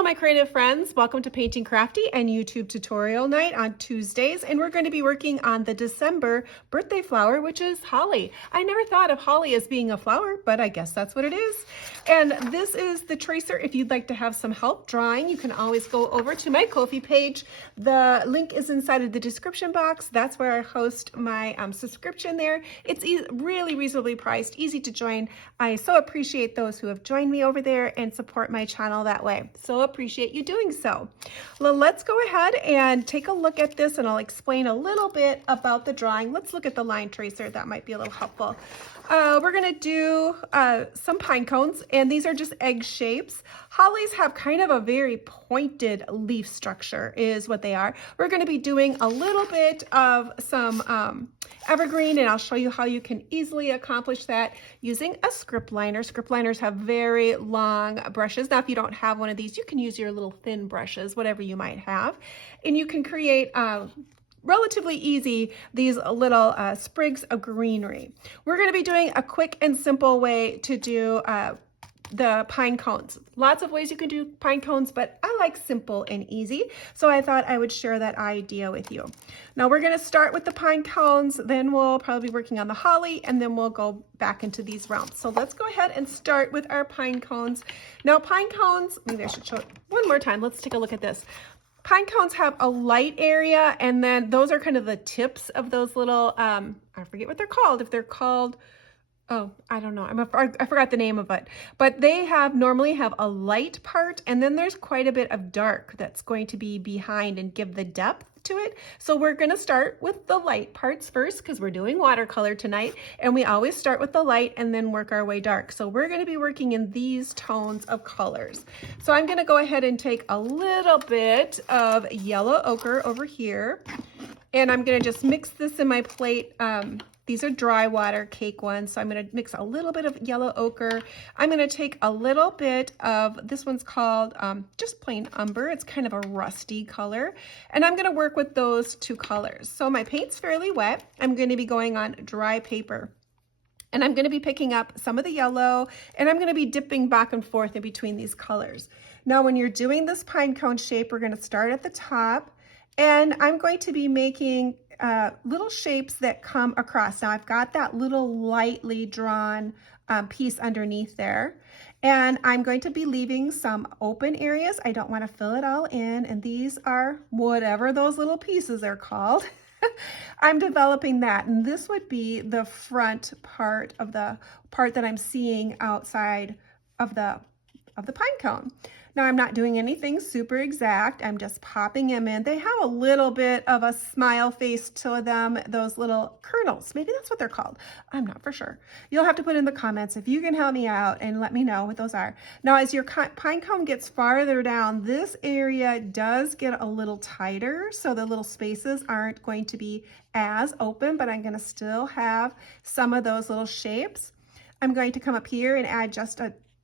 Hello, my creative friends. Welcome to Painting Crafty and YouTube tutorial night on Tuesdays. And we're going to be working on the December birthday flower, which is holly. I never thought of holly as being a flower, but I guess that's what it is. And this is the tracer. If you'd like to have some help drawing, you can always go over to my Ko-fi page. The link is inside of the description box. That's where I host my subscription there. It's really reasonably priced, easy to join. I so appreciate those who have joined me over there and support my channel that way. So appreciate you doing so. Well, let's go ahead and take a look at this and I'll explain a little bit about the drawing. Let's look at the line tracer. That might be a little helpful. We're going to do some pine cones, and these are just egg shapes. Hollies have kind of a very pointed leaf structure is what they are. We're going to be doing a little bit of some evergreen, and I'll show you how you can easily accomplish that using a script liner. Script liners have very long brushes. Now, if you don't have one of these, you can use your little thin brushes, whatever you might have, and you can create relatively easy these little sprigs of greenery. We're going to be doing a quick and simple way to do the pine cones. Lots of ways you can do pine cones, but I like simple and easy, so I thought I would share that idea with you. Now we're going to start with the pine cones, then we'll probably be working on the holly, and then we'll go back into these realms. So let's go ahead and start with our pine cones. Now pine cones, maybe I should show it one more time. Let's take a look at this. Pine cones have a light area, and then those are kind of the tips of those little, I forget what they're called. If they're called, oh, I don't know. I forgot the name of it. But they normally have a light part, and then there's quite a bit of dark that's going to be behind and give the depth to it. So we're going to start with the light parts first because we're doing watercolor tonight, and we always start with the light and then work our way dark. So we're going to be working in these tones of colors. So I'm going to go ahead and take a little bit of yellow ochre over here, and I'm going to just mix this in my plate. These are dry water cake ones, so I'm going to mix a little bit of yellow ochre. I'm going to take a little bit of, this one's called just plain umber. It's kind of a rusty color, and I'm going to work with those two colors. So my paint's fairly wet. I'm going to be going on dry paper, and I'm going to be picking up some of the yellow, and I'm going to be dipping back and forth in between these colors. Now when you're doing this pine cone shape, we're going to start at the top, and I'm going to be making little shapes that come across. Now I've got that little lightly drawn piece underneath there, and I'm going to be leaving some open areas. I don't want to fill it all in, and these are whatever those little pieces are called. I'm developing that, and this would be the front part of the part that I'm seeing outside of the pine cone. Now I'm not doing anything super exact. I'm just popping them in. They have a little bit of a smile face to them, those little kernels. Maybe that's what they're called. I'm not for sure. You'll have to put in the comments if you can help me out and let me know what those are. Now as your pine cone gets farther down, this area does get a little tighter, so the little spaces aren't going to be as open, but I'm going to still have some of those little shapes. I'm going to come up here and add just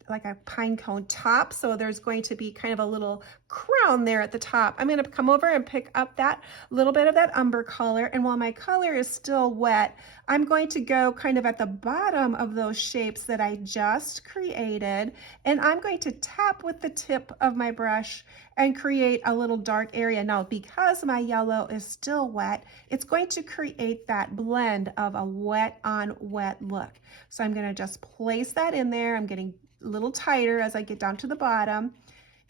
like a pine cone top. So there's going to be kind of a little crown there at the top. I'm going to come over and pick up that little bit of that umber color. And while my color is still wet, I'm going to go kind of at the bottom of those shapes that I just created. And I'm going to tap with the tip of my brush and create a little dark area. Now, because my yellow is still wet, it's going to create that blend of a wet on wet look. So I'm going to just place that in there. I'm getting a little tighter as I get down to the bottom,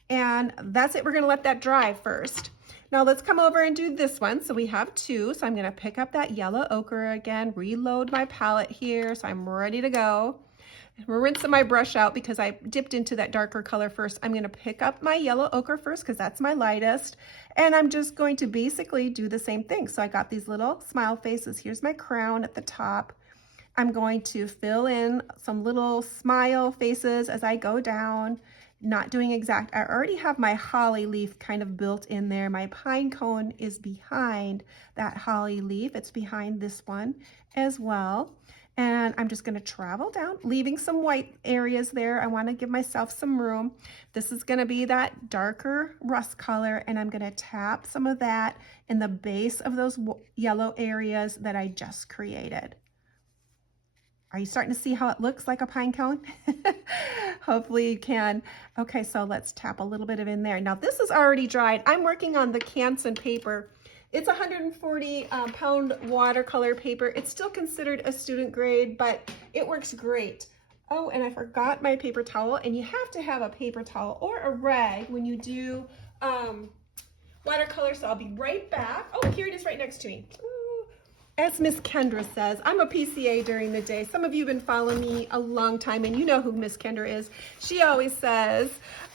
and that's it. We're going to let that dry first. Now let's come over and do this one. So we have two, so I'm going to pick up that yellow ochre again, reload my palette here, so I'm ready to go. We're rinsing my brush out because I dipped into that darker color first. I'm going to pick up my yellow ochre first because that's my lightest, and I'm just going to basically do the same thing. So I got these little smile faces. Here's my crown at the top. I'm going to fill in some little smile faces as I go down, not doing exact. I already have my holly leaf kind of built in there. My pine cone is behind that holly leaf. It's behind this one as well. And I'm just going to travel down, leaving some white areas there. I want to give myself some room. This is going to be that darker rust color, and I'm going to tap some of that in the base of those yellow areas that I just created. Are you starting to see how it looks like a pine cone? Hopefully you can. Okay, so let's tap a little bit of in there. Now this is already dried. I'm working on the Canson paper. It's 140 pound watercolor paper. It's still considered a student grade, but it works great. Oh, and I forgot my paper towel, and you have to have a paper towel or a rag when you do watercolor, so I'll be right back. Oh, here it is right next to me. As Miss Kendra says, I'm a PCA during the day. Some of you have been following me a long time, and you know who Miss Kendra is. She always says,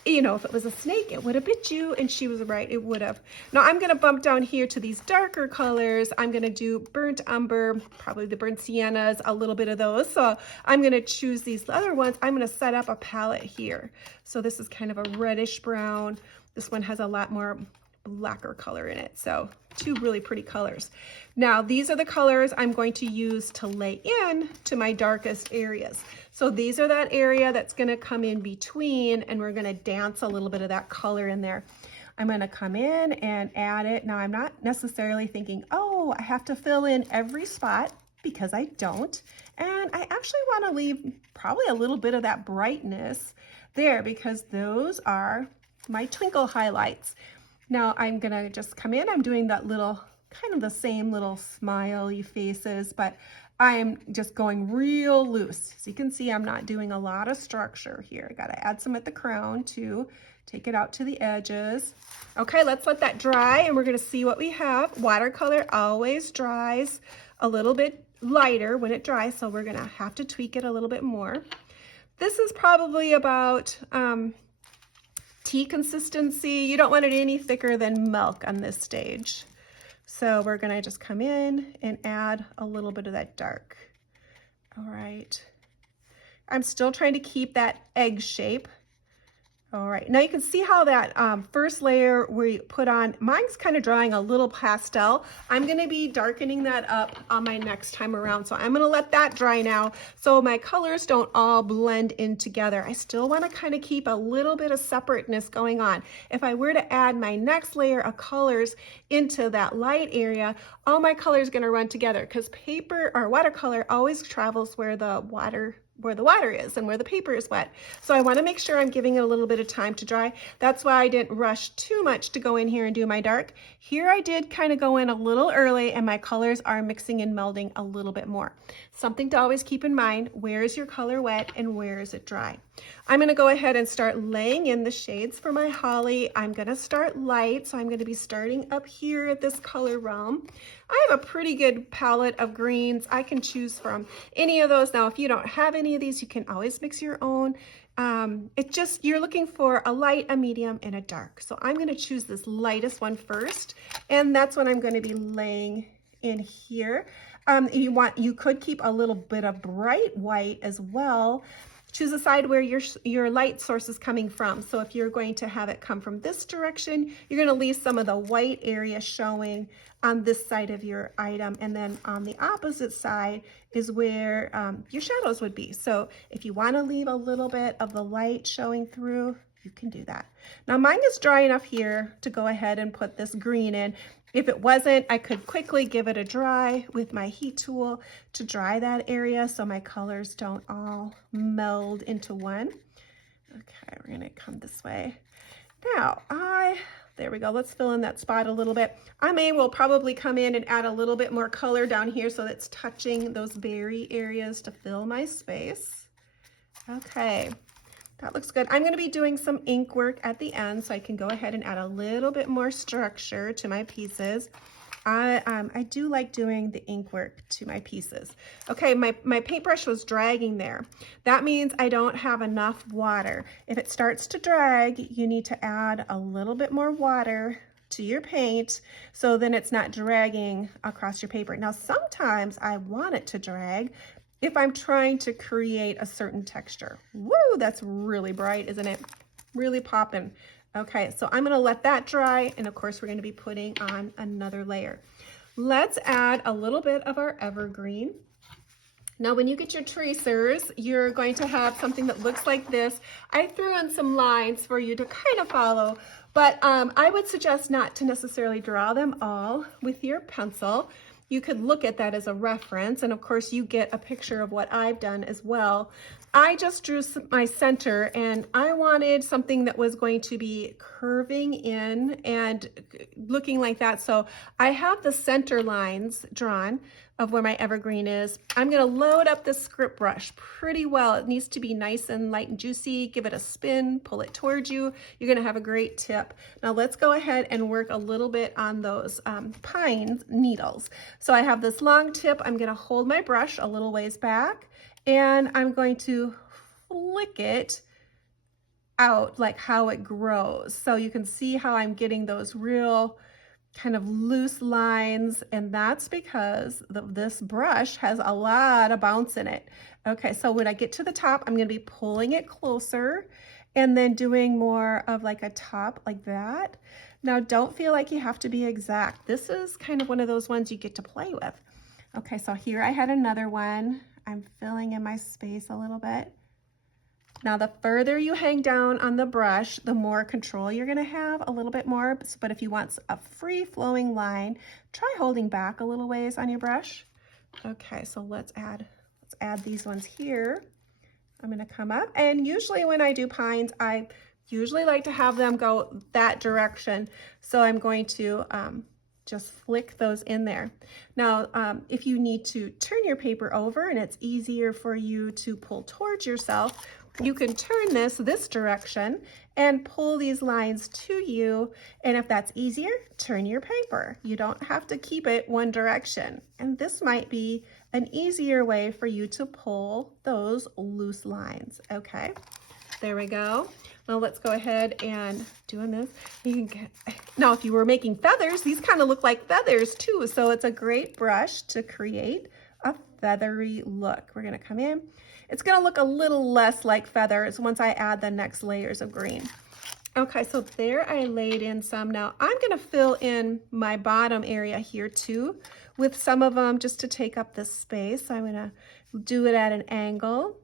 you know, if it was a snake, it would have bit you, and she was right, it would have. Now I'm gonna bump down here to these darker colors. I'm gonna do burnt umber, probably the burnt siennas, a little bit of those. So I'm gonna choose these other ones. I'm gonna set up a palette here. So this is kind of a reddish brown. This one has a lot more blacker color in it. So two really pretty colors. Now these are the colors I'm going to use to lay in to my darkest areas. So these are that area that's going to come in between, and we're going to dance a little bit of that color in there. I'm going to come in and add it. Now I'm not necessarily thinking, oh, I have to fill in every spot, because I don't. And I actually want to leave probably a little bit of that brightness there, because those are my twinkle highlights. Now I'm gonna just come in, I'm doing that little, kind of the same little smiley faces, but I'm just going real loose. So you can see I'm not doing a lot of structure here. I gotta add some at the crown too, take it out to the edges. Okay, let's let that dry, and we're gonna see what we have. Watercolor always dries a little bit lighter when it dries, so we're gonna have to tweak it a little bit more. This is probably about, tea consistency. You don't want it any thicker than milk on this stage. So we're gonna just come in and add a little bit of that dark. All right. I'm still trying to keep that egg shape. All right, now you can see how that first layer we put on, mine's kind of drawing a little pastel. I'm gonna be darkening that up on my next time around. So I'm gonna let that dry now so my colors don't all blend in together. I still wanna kind of keep a little bit of separateness going on. If I were to add my next layer of colors into that light area, all my colors gonna run together, because paper or watercolor always travels where the water is and where the paper is wet. So I want to make sure I'm giving it a little bit of time to dry. That's why I didn't rush too much to go in here and do my dark. Here I did kind of go in a little early, and my colors are mixing and melding a little bit more. Something to always keep in mind, where is your color wet and where is it dry? I'm going to go ahead and start laying in the shades for my holly. I'm going to start light, so I'm going to be starting up here at this color realm. I have a pretty good palette of greens. I can choose from any of those. Now, if you don't have any of these, you can always mix your own. It's just, you're looking for a light, a medium, and a dark. So I'm going to choose this lightest one first, and that's what I'm going to be laying in here. You could keep a little bit of bright white as well. Choose a side where your light source is coming from. So if you're going to have it come from this direction, you're going to leave some of the white area showing on this side of your item, and then on the opposite side is where your shadows would be. So if you want to leave a little bit of the light showing through, you can do that. Now mine is dry enough here to go ahead and put this green in. If it wasn't, I could quickly give it a dry with my heat tool to dry that area so my colors don't all meld into one. Okay, we're gonna come this way. Now, there we go, let's fill in that spot a little bit. I will probably come in and add a little bit more color down here so that's touching those berry areas to fill my space. Okay. That looks good. I'm going to be doing some ink work at the end, so I can go ahead and add a little bit more structure to my pieces. I do like doing the ink work to my pieces. Okay, my paintbrush was dragging there. That means I don't have enough water. If it starts to drag, you need to add a little bit more water to your paint, so then it's not dragging across your paper. Now, sometimes I want it to drag if I'm trying to create a certain texture. Woo, that's really bright, isn't it? Really popping. Okay, so I'm gonna let that dry, and of course we're gonna be putting on another layer. Let's add a little bit of our evergreen. Now, when you get your tracers, you're going to have something that looks like this. I threw in some lines for you to kind of follow, but I would suggest not to necessarily draw them all with your pencil. you could look at that as a reference. And of course you get a picture of what I've done as well. I just drew my center, and I wanted something that was going to be curving in and looking like that. So I have the center lines drawn of where my evergreen is. I'm going to load up the script brush pretty well. It needs to be nice and light and juicy. Give it a spin, pull it towards you. You're going to have a great tip. Now let's go ahead and work a little bit on those pine needles. So I have this long tip. I'm going to hold my brush a little ways back, and I'm going to flick it out like how it grows. So you can see how I'm getting those real kind of loose lines, and that's because this brush has a lot of bounce in it. Okay, so when I get to the top, I'm going to be pulling it closer and then doing more of like a top like that. Now don't feel like you have to be exact. This is kind of one of those ones you get to play with. Okay, so here I had another one. I'm filling in my space a little bit. Now, the further you hang down on the brush, the more control you're gonna have, a little bit more. But if you want a free flowing line, try holding back a little ways on your brush. Okay, so let's add these ones here. I'm gonna come up, and usually when I do pines, I usually like to have them go that direction. So I'm going to just flick those in there. Now, if you need to turn your paper over and it's easier for you to pull towards yourself, you can turn this direction and pull these lines to you. And if that's easier, turn your paper. You don't have to keep it one direction. And this might be an easier way for you to pull those loose lines. Okay, there we go. Now let's go ahead and doing this. You can get, now if you were making feathers, these kind of look like feathers too. So it's a great brush to create a feathery look. We're gonna come in. It's gonna look a little less like feathers once I add the next layers of green. Okay, so there I laid in some. Now I'm gonna fill in my bottom area here too with some of them just to take up this space. So I'm gonna do it at an angle.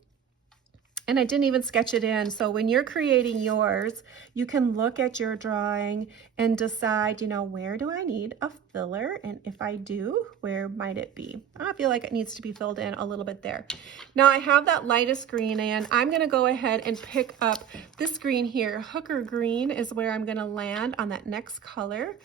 And I didn't even sketch it in. So when you're creating yours, you can look at your drawing and decide, you know, where do I need a filler? And if I do, where might it be? I feel like it needs to be filled in a little bit there. Now I have that lightest green, and I'm gonna go ahead and pick up this green here. Hooker green is where I'm gonna land on that next color.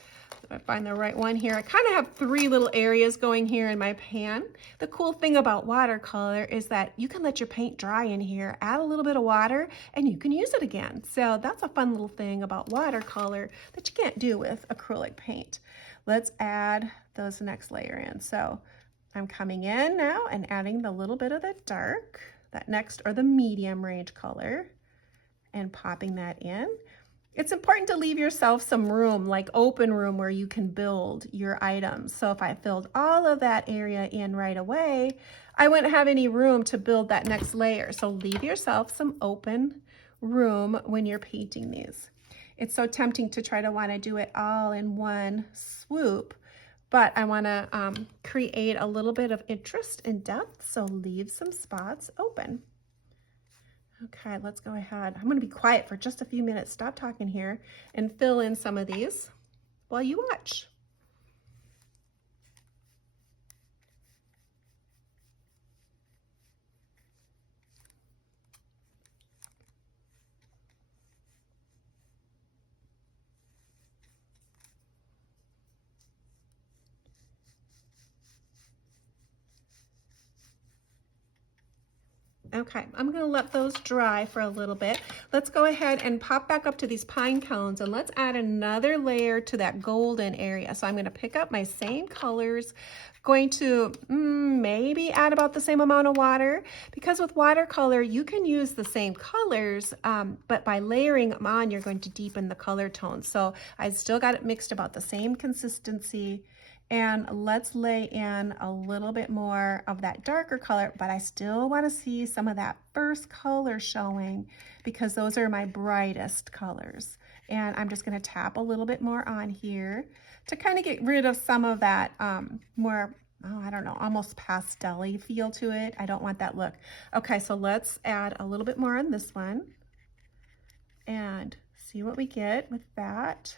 If I find the right one here. I kind of have three little areas going here in my pan. The cool thing about watercolor is that you can let your paint dry in here, add a little bit of water, and you can use it again. So that's a fun little thing about watercolor that you can't do with acrylic paint. Let's add those next layer in. So I'm coming in now and adding the little bit of the dark, that next or the medium range color, and popping that in. It's important to leave yourself some room, like open room, where you can build your items. So if I filled all of that area in right away, I wouldn't have any room to build that next layer. So leave yourself some open room when you're painting these. It's so tempting to try to want to do it all in one swoop, but I want to create a little bit of interest and depth, so leave some spots open. Okay, let's go ahead. I'm going to be quiet for just a few minutes. Stop talking here and fill in some of these while you watch. Okay, I'm gonna let those dry for a little bit. Let's go ahead and pop back up to these pine cones, and let's add another layer to that golden area. So I'm gonna pick up my same colors, going to maybe add about the same amount of water, because with watercolor, you can use the same colors, but by layering them on, you're going to deepen the color tones. So I still got it mixed about the same consistency. And let's lay in a little bit more of that darker color, but I still want to see some of that first color showing, because those are my brightest colors. And I'm just going to tap a little bit more on here to kind of get rid of some of that more, I don't know, almost pastel-y feel to it. I don't want that look. Okay, so let's add a little bit more on this one and see what we get with that.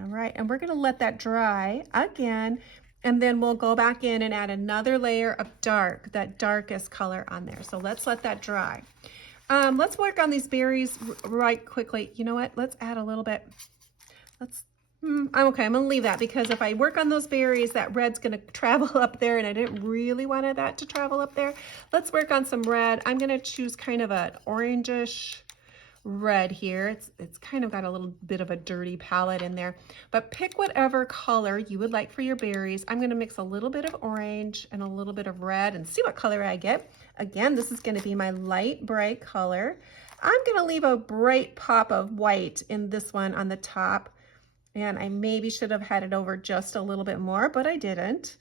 All right, and we're gonna let that dry again, and then we'll go back in and add another layer of dark, that darkest color on there. So let's let that dry. Let's work on these berries right quickly. You know what? Let's add a little bit. I'm okay. I'm gonna leave that because if I work on those berries, that red's gonna travel up there, and I didn't really want that to travel up there. Let's work on some red. I'm gonna choose kind of an orangish red here. It's kind of got a little bit of a dirty palette in there, but pick whatever color you would like for your berries. I'm going to mix a little bit of orange and a little bit of red and see what color I get. Again, this is going to be my light bright color. I'm going to leave a bright pop of white in this one on the top, and I maybe should have had it over just a little bit more, but I didn't.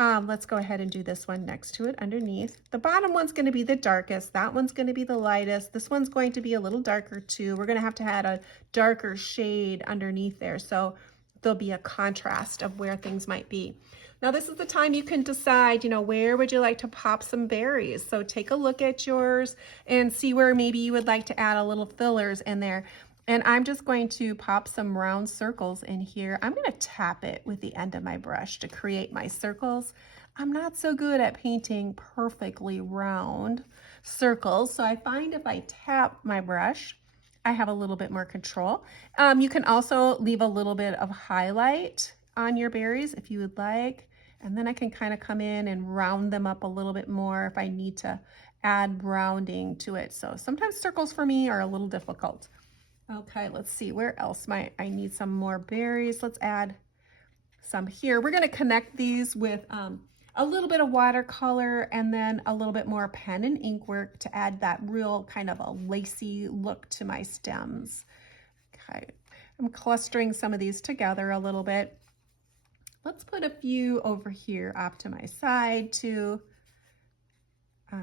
Let's go ahead and do this one next to it underneath. The bottom one's going to be the darkest. That one's going to be the lightest. This one's going to be a little darker too. We're going to have to add a darker shade underneath there. So there'll be a contrast of where things might be. Now this is the time you can decide, you know, where would you like to pop some berries? So take a look at yours and see where maybe you would like to add a little fillers in there. And I'm just going to pop some round circles in here. I'm going to tap it with the end of my brush to create my circles. I'm not so good at painting perfectly round circles, so I find if I tap my brush, I have a little bit more control. You can also leave a little bit of highlight on your berries if you would like, and then I can kind of come in and round them up a little bit more if I need to add rounding to it. So sometimes circles for me are a little difficult. Okay, let's see where else I need some more berries. Let's add some here. We're going to connect these with a little bit of watercolor and then a little bit more pen and ink work to add that real kind of a lacy look to my stems. Okay, I'm clustering some of these together a little bit. Let's put a few over here off to my side too.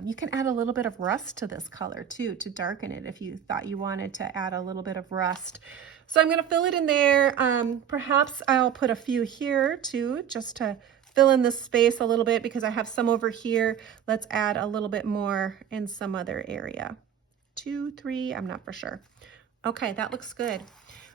You can add a little bit of rust to this color too, to darken it if you thought you wanted to add a little bit of rust. So I'm going to fill it in there. Perhaps I'll put a few here too, just to fill in this space a little bit because I have some over here. Let's add a little bit more in some other area. 2, 3, I'm not for sure. Okay, that looks good.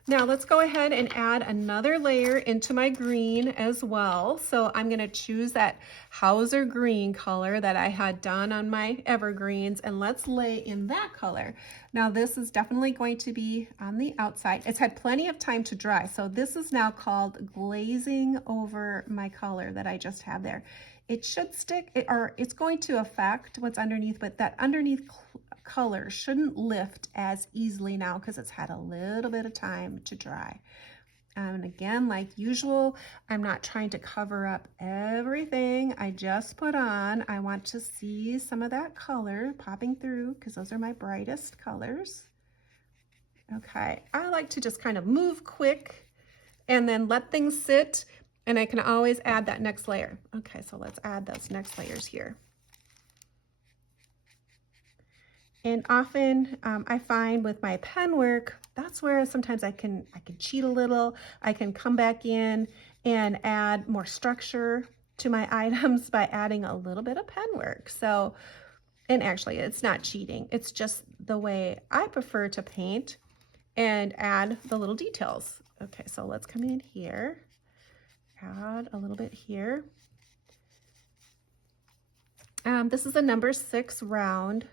Now let's go ahead and add another layer into my green as well. So I'm going to choose that Hauser green color that I had done on my evergreens, and let's lay in that color. Now this is definitely going to be on the outside. It's had plenty of time to dry. So this is now called glazing over my color that I just have there. It should stick, or it's going to affect what's underneath, but that underneath color shouldn't lift as easily now because it's had a little bit of time to dry. And again, like usual, I'm not trying to cover up everything I just put on. I want to see some of that color popping through because those are my brightest colors. Okay, I like to just kind of move quick and then let things sit, and I can always add that next layer. Okay, so let's add those next layers here. And often I find with my pen work, that's where sometimes I can cheat a little. I can come back in and add more structure to my items by adding a little bit of pen work. So, and actually it's not cheating. It's just the way I prefer to paint and add the little details. Okay, so let's come in here, add a little bit here. This is a number 6 round.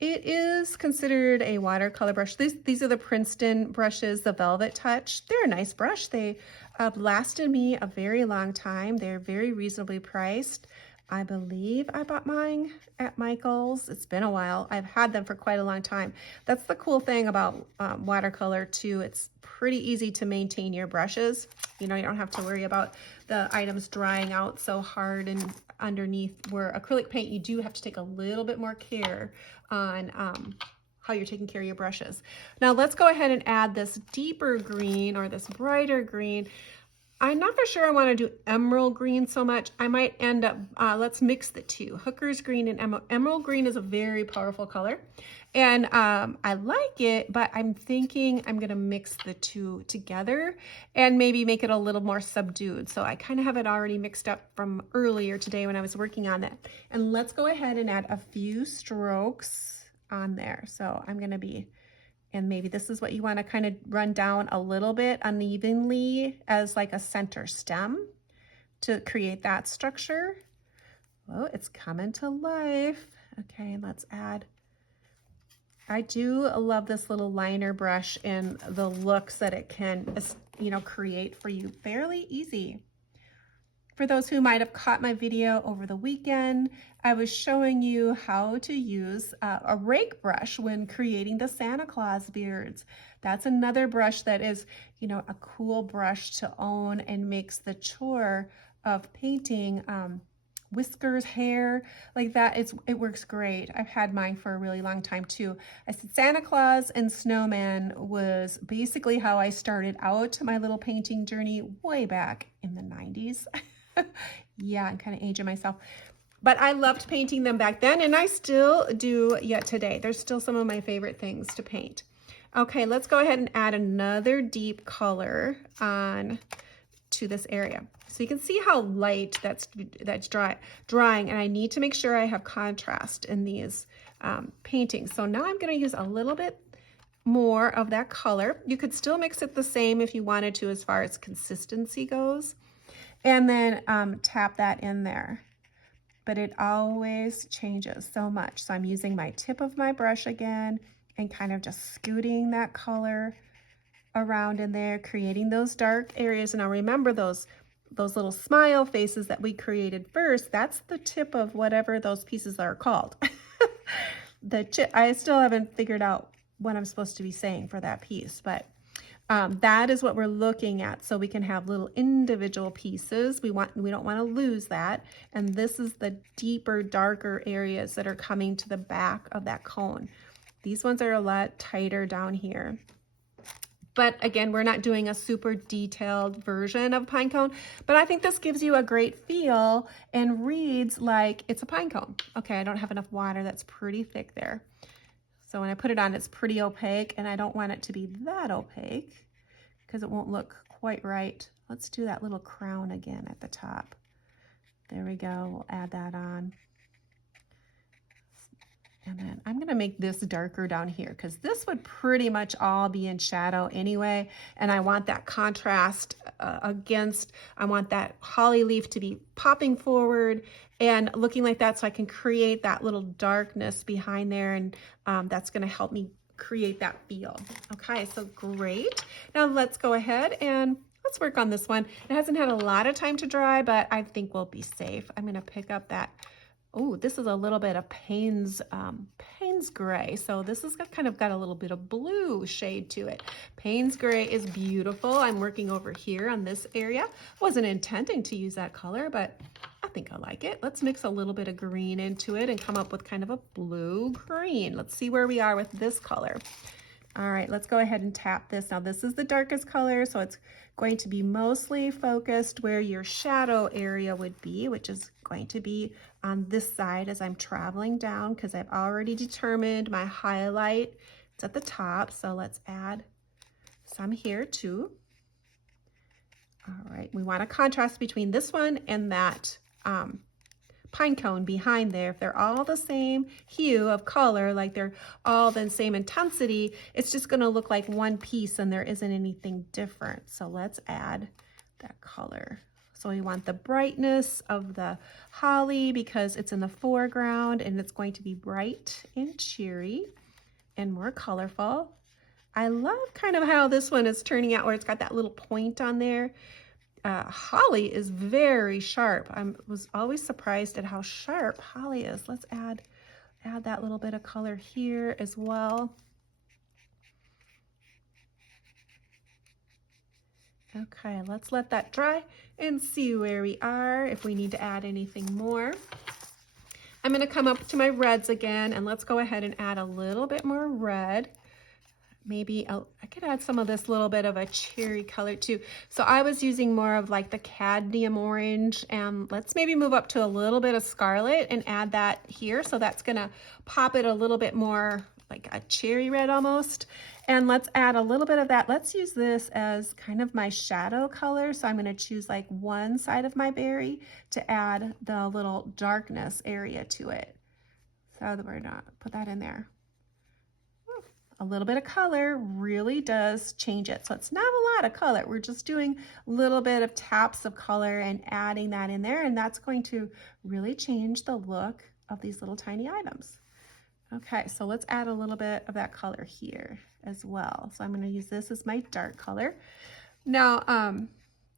It is considered a watercolor brush. These are the Princeton brushes, the Velvet Touch. They're a nice brush. They lasted me a very long time. They're very reasonably priced. I believe I bought mine at Michael's. It's been a while. I've had them for quite a long time. That's the cool thing about watercolor too. It's pretty easy to maintain your brushes. You know, you don't have to worry about the items drying out so hard and underneath, where acrylic paint, you do have to take a little bit more care on how you're taking care of your brushes. Now let's go ahead and add this deeper green or this brighter green. I'm not for sure I want to do emerald green so much. I might end up, let's mix the two. Hooker's green and emerald green is a very powerful color. And I like it, but I'm thinking I'm going to mix the two together and maybe make it a little more subdued. So I kind of have it already mixed up from earlier today when I was working on it. And let's go ahead and add a few strokes on there. So I'm going to be And maybe this is what you want to kind of run down a little bit unevenly as like a center stem to create that structure. Oh, it's coming to life. Okay, let's add. I do love this little liner brush and the looks that it can, create for you fairly easy. For those who might have caught my video over the weekend, I was showing you how to use a rake brush when creating the Santa Claus beards. That's another brush that is, a cool brush to own and makes the chore of painting whiskers, hair, like that. It works great. I've had mine for a really long time too. I said Santa Claus and Snowman was basically how I started out my little painting journey way back in the 90s. Yeah, I'm kind of aging myself. But I loved painting them back then, and I still do yet today. They're still some of my favorite things to paint. Okay, let's go ahead and add another deep color on to this area. So you can see how light that's drying, and I need to make sure I have contrast in these paintings. So now I'm going to use a little bit more of that color. You could still mix it the same if you wanted to as far as consistency goes. And then tap that in there. But it always changes so much. So I'm using my tip of my brush again and kind of just scooting that color around in there, creating those dark areas. And now remember those little smile faces that we created first, that's the tip of whatever those pieces are called. I still haven't figured out what I'm supposed to be saying for that piece, but that is what we're looking at. So we can have little individual pieces. We don't want to lose that. And this is the deeper, darker areas that are coming to the back of that cone. These ones are a lot tighter down here. But again, we're not doing a super detailed version of pine cone, but I think this gives you a great feel and reads like it's a pine cone. Okay, I don't have enough water. That's pretty thick there. So when I put it on, it's pretty opaque, and I don't want it to be that opaque because it won't look quite right. Let's do that little crown again at the top. There we go. We'll add that on. And then I'm going to make this darker down here because this would pretty much all be in shadow anyway. And I want that contrast I want that holly leaf to be popping forward and looking like that so I can create that little darkness behind there. And that's going to help me create that feel. Okay, so great. Now let's go ahead and let's work on this one. It hasn't had a lot of time to dry, but I think we'll be safe. I'm going to pick up that. Oh, this is a little bit of Payne's gray. So this has kind of got a little bit of blue shade to it. Payne's gray is beautiful. I'm working over here on this area. Wasn't intending to use that color, but I think I like it. Let's mix a little bit of green into it and come up with kind of a blue-green. Let's see where we are with this color. All right, let's go ahead and tap this. Now this is the darkest color, so it's going to be mostly focused where your shadow area would be, which is going to be on this side as I'm traveling down because I've already determined my highlight. It's at the top, so let's add some here too. All right, we want a contrast between this one and that pine cone behind there. If they're all the same hue of color, like they're all the same intensity, it's just going to look like one piece and there isn't anything different. So let's add that color. So we want the brightness of the holly because it's in the foreground and it's going to be bright and cheery and more colorful. I love kind of how this one is turning out where it's got that little point on there. Holly is very sharp. I was always surprised at how sharp holly is. Let's add that little bit of color here as well. Okay, let's let that dry and see where we are, if we need to add anything more. I'm going to come up to my reds again, and let's go ahead and add a little bit more red. Maybe I could add some of this little bit of a cherry color too. So I was using more of like the cadmium orange, and let's maybe move up to a little bit of scarlet and add that here. So that's going to pop it a little bit more like a cherry red almost. And let's add a little bit of that. Let's use this as kind of my shadow color. So I'm going to choose like one side of my berry to add the little darkness area to it. So that we're not put that in there. a little bit of color really does change it. So it's not a lot of color. We're just doing a little bit of taps of color and adding that in there, and that's going to really change the look of these little tiny items. Okay, so let's add a little bit of that color here as well. So I'm going to use this as my dark color. Now,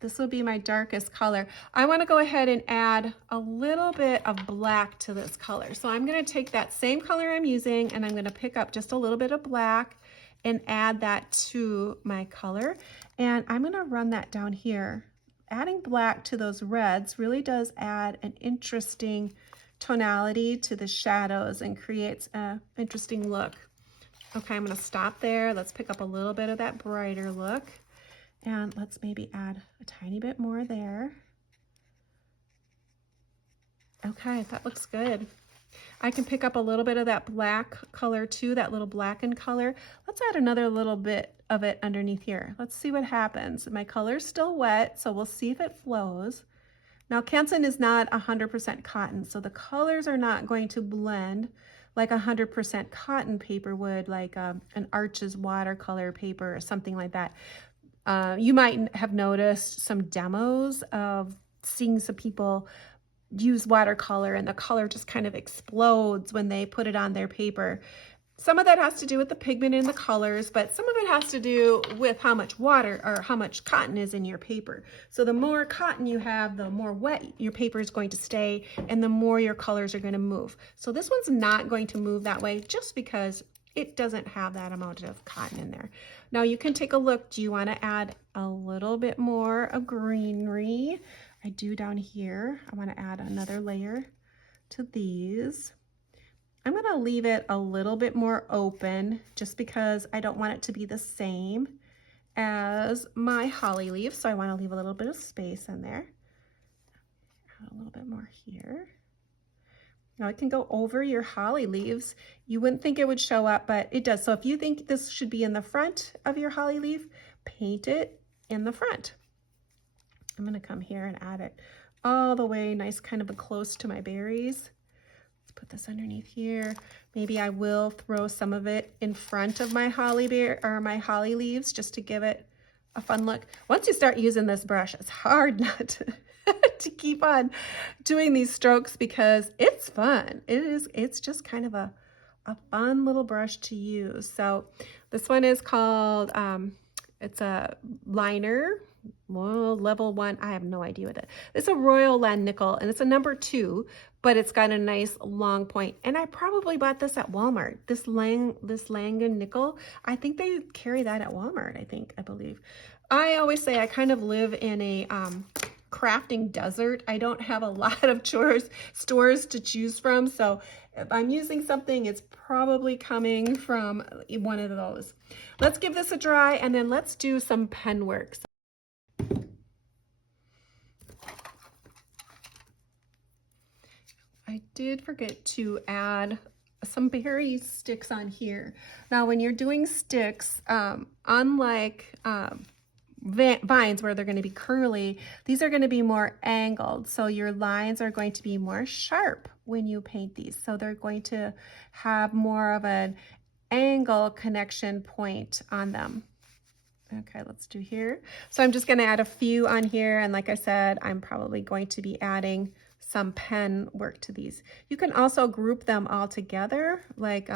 this will be my darkest color. I want to go ahead and add a little bit of black to this color. So I'm going to take that same color I'm using and I'm going to pick up just a little bit of black and add that to my color. And I'm going to run that down here. Adding black to those reds really does add an interesting tonality to the shadows and creates an interesting look. Okay, I'm going to stop there. Let's pick up a little bit of that brighter look. And let's maybe add a tiny bit more there. Okay, that looks good. I can pick up a little bit of that black color too, that little blackened color. Let's add another little bit of it underneath here. Let's see what happens. My color's still wet, so we'll see if it flows. Now, Canson is not 100% cotton, so the colors are not going to blend like 100% cotton paper would, like an Arches watercolor paper or something like that. You might have noticed some demos of seeing some people use watercolor and the color just kind of explodes when they put it on their paper. Some of that has to do with the pigment in the colors, but some of it has to do with how much water or how much cotton is in your paper. So the more cotton you have, the more wet your paper is going to stay and the more your colors are going to move. So this one's not going to move that way just because it doesn't have that amount of cotton in there. Now you can take a look. Do you want to add a little bit more of greenery? I do down here. I want to add another layer to these. I'm going to leave it a little bit more open just because I don't want it to be the same as my holly leaf. So I want to leave a little bit of space in there. Add a little bit more here. Now it can go over your holly leaves. You wouldn't think it would show up, but it does. So if you think this should be in the front of your holly leaf, paint it in the front. I'm going to come here and add it all the way nice, kind of close to my berries. Let's put this underneath here. Maybe I will throw some of it in front of my holly leaves just to give it a fun look. Once you start using this brush, it's hard not to keep on doing these strokes because it's fun. It's just kind of a fun little brush to use. So this one is called, it's a liner, well, level 1. I have no idea what it is. It's a Royal Land Nickel and it's a number 2, but it's got a nice long point. And I probably bought this at Walmart. This Langen Nickel, I think they carry that at Walmart, I believe. I always say I kind of live in a crafting desert. I don't have a lot of stores to choose from. So if I'm using something, it's probably coming from one of those. Let's give this a try and then let's do some pen work. I did forget to add some berry sticks on here. Now, when you're doing sticks, unlike vines where they're going to be curly, these are going to be more angled. So your lines are going to be more sharp when you paint these. So they're going to have more of an angle connection point on them. Okay, let's do here. So I'm just going to add a few on here. And like I said, I'm probably going to be adding some pen work to these. You can also group them all together, like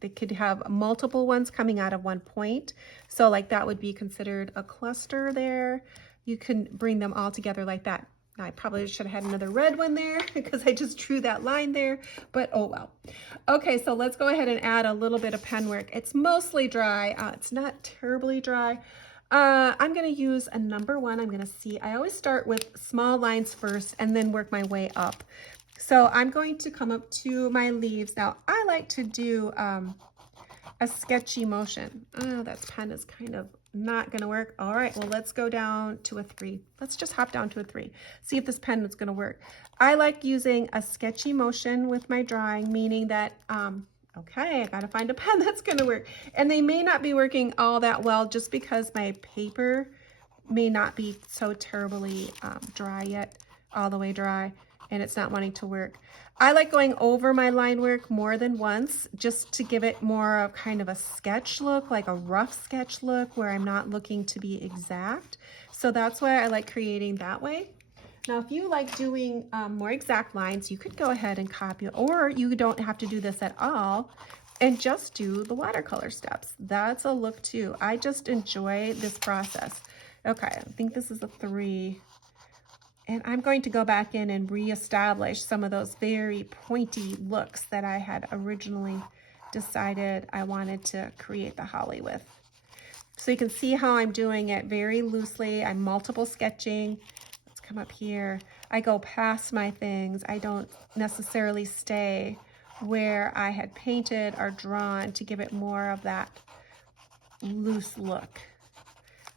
they could have multiple ones coming out of one point. So like that would be considered a cluster there. You can bring them all together like that. Now, I probably should have had another red one there because I just drew that line there, but oh well. Okay, so let's go ahead and add a little bit of pen work. It's mostly dry. It's not terribly dry. I'm going to use a number 1. I'm going to see. I always start with small lines first and then work my way up. So I'm going to come up to my leaves. Now, I like to do a sketchy motion. Oh, that pen is kind of not going to work. All right, well, let's go down to a 3. Let's just hop down to a 3. See if this pen is going to work. I like using a sketchy motion with my drawing, meaning that, okay, I got to find a pen that's going to work. And they may not be working all that well just because my paper may not be so terribly dry yet, all the way dry. and it's not wanting to work. I like going over my line work more than once just to give it more of kind of a sketch look, like a rough sketch look where I'm not looking to be exact. So that's why I like creating that way. Now, if you like doing more exact lines, you could go ahead and copy, or you don't have to do this at all and just do the watercolor steps. That's a look too. I just enjoy this process. Okay, I think this is a 3. And I'm going to go back in and reestablish some of those very pointy looks that I had originally decided I wanted to create the holly with. So you can see how I'm doing it very loosely. I'm multiple sketching. Let's come up here. I go past my things. I don't necessarily stay where I had painted or drawn to give it more of that loose look.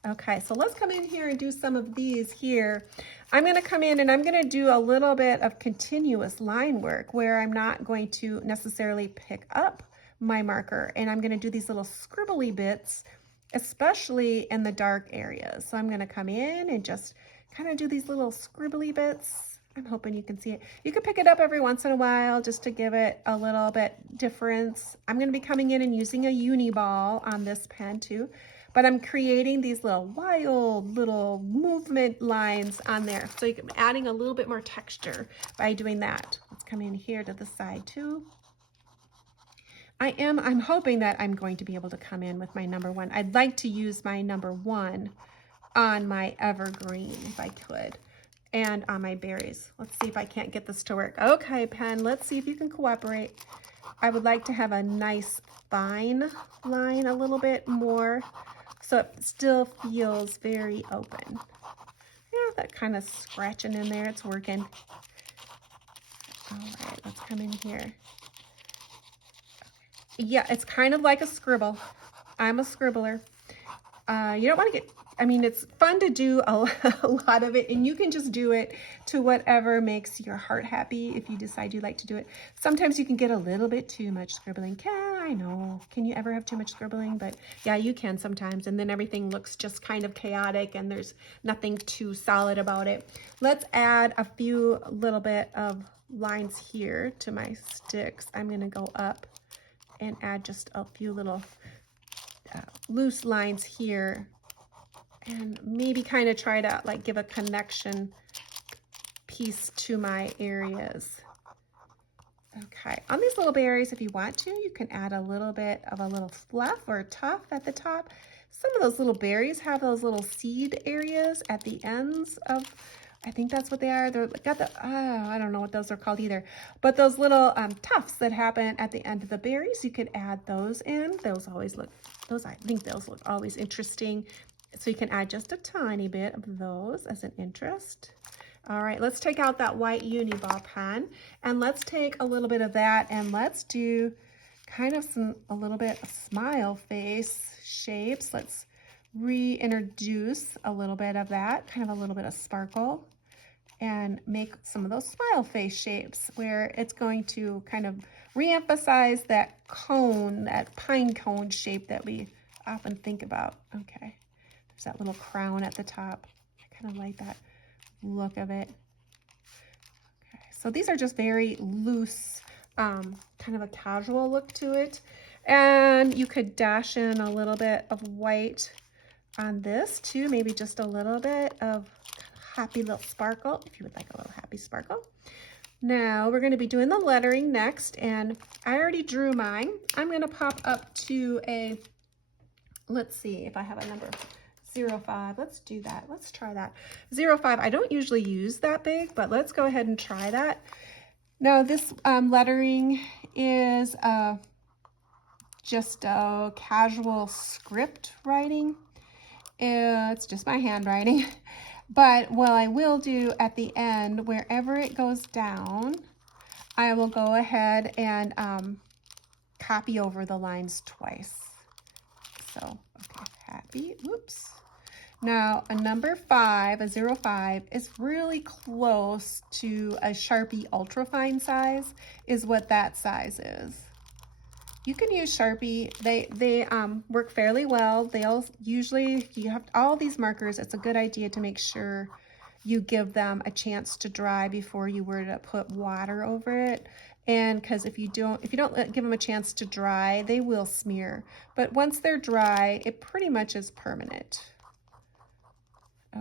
Okay, so let's come in here and do some of these here. I'm going to come in and I'm going to do a little bit of continuous line work where I'm not going to necessarily pick up my marker, and I'm going to do these little scribbly bits, especially in the dark areas. So I'm going to come in and just kind of do these little scribbly bits. I'm hoping you can see it. You can pick it up every once in a while just to give it a little bit difference. I'm going to be coming in and using a uni ball on this pen too. But I'm creating these little wild little movement lines on there. So I'm adding a little bit more texture by doing that. Let's come in here to the side too. I'm hoping that I'm going to be able to come in with my number 1. I'd like to use my number 1 on my evergreen if I could, and on my berries. Let's see if I can't get this to work. Okay, pen, let's see if you can cooperate. I would like to have a nice fine line a little bit more, so it still feels very open. Yeah, that kind of scratching in there, it's working. All right, let's come in here. Yeah, it's kind of like a scribble. I'm a scribbler. You don't want to get, I mean, it's fun to do a lot of it, and you can just do it to whatever makes your heart happy if you decide you like to do it. Sometimes you can get a little bit too much scribbling. I know. Can you ever have too much scribbling? But yeah, you can sometimes, and then everything looks just kind of chaotic and there's nothing too solid about it. Let's add a few little bit of lines here to my sticks. I'm going to go up and add just a few little loose lines here, and maybe kind of try to like give a connection piece to my areas. Okay, on these little berries, if you want to, you can add a little bit of a little fluff or tuff at the top. Some of those little berries have those little seed areas at the ends of, I think that's what they are. They're got the, I don't know what those are called either, but those little tufts that happen at the end of the berries, you could add those in. Those always look, I think those look always interesting. So you can add just a tiny bit of those as an interest. All right, let's take out that white Uniball pen, and let's take a little bit of that, and let's do kind of a little bit of smile face shapes. Let's reintroduce a little bit of that, kind of a little bit of sparkle, and make some of those smile face shapes where it's going to kind of reemphasize that cone, that pine cone shape that we often think about. Okay, there's that little crown at the top. I kind of like that look of it. Okay, so these are just very loose, kind of a casual look to it. And you could dash in a little bit of white on this too, maybe just a little bit of happy little sparkle, if you would like a little happy sparkle. Now we're going to be doing the lettering next, and I already drew mine. I'm going to pop up to a, let's see if I have a number, 05. Let's do that. Let's try that. 05. I don't usually use that big, but let's go ahead and try that. Now this lettering is just a casual script writing. It's just my handwriting. But what I will do at the end, wherever it goes down, I will go ahead and copy over the lines twice. So, okay, happy, oops. Now, a number 5, a 05, is really close to a Sharpie ultrafine size, is what that size is. You can use Sharpie. They work fairly well. They'll usually, if you have all these markers, it's a good idea to make sure you give them a chance to dry before you were to put water over it. And because if you don't give them a chance to dry, they will smear. But once they're dry, it pretty much is permanent.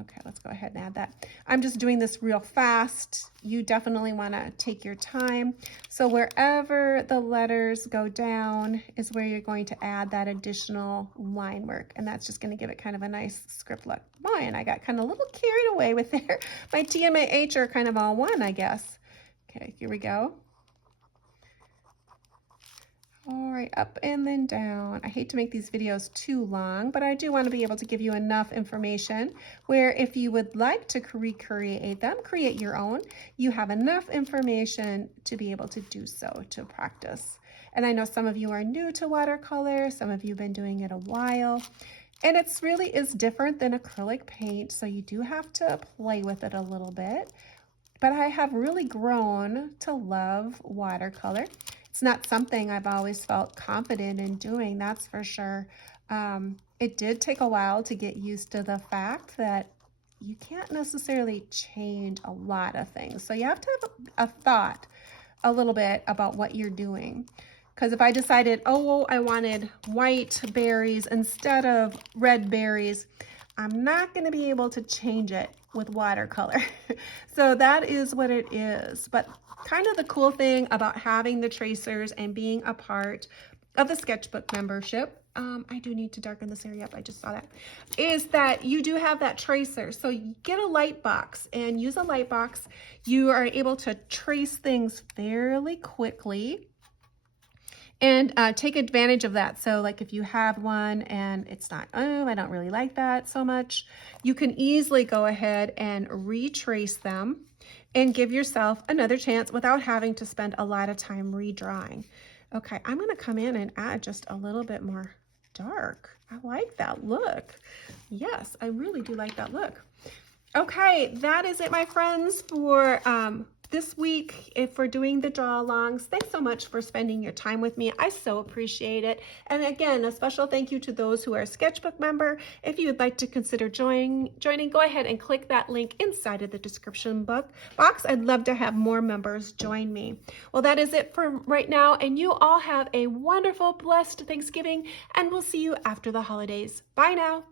Okay, let's go ahead and add that. I'm just doing this real fast. You definitely want to take your time. So wherever the letters go down is where you're going to add that additional line work. And that's just going to give it kind of a nice script look. Boy, and I got kind of a little carried away with there. My T and my H are kind of all one, I guess. Okay, here we go. All right, up and then down. I hate to make these videos too long, but I do want to be able to give you enough information where if you would like to recreate them, create your own, you have enough information to be able to do so, to practice. And I know some of you are new to watercolor, some of you have been doing it a while, and it's really is different than acrylic paint, so you do have to play with it a little bit. But I have really grown to love watercolor. It's not something I've always felt confident in doing, that's for sure. It did take a while to get used to the fact that you can't necessarily change a lot of things. So you have to have a thought a little bit about what you're doing. Because if I decided, oh, I wanted white berries instead of red berries, I'm not going to be able to change it with watercolor. So that is what it is. But kind of the cool thing about having the tracers and being a part of the sketchbook membership, I do need to darken this area up, I just saw that, is that you do have that tracer. So you get a light box and use a light box. You are able to trace things fairly quickly and take advantage of that. So like if you have one and it's not, oh, I don't really like that so much, you can easily go ahead and retrace them and give yourself another chance without having to spend a lot of time redrawing. Okay, I'm gonna come in and add just a little bit more dark. I like that look. Yes, I really do like that look. Okay, that is it, my friends, for this week, if we're doing the draw alongs. Thanks so much for spending your time with me. I so appreciate it. And again, a special thank you to those who are a sketchbook member. If you would like to consider joining, go ahead and click that link inside of the description box. I'd love to have more members join me. Well, that is it for right now. And you all have a wonderful, blessed Thanksgiving, and we'll see you after the holidays. Bye now.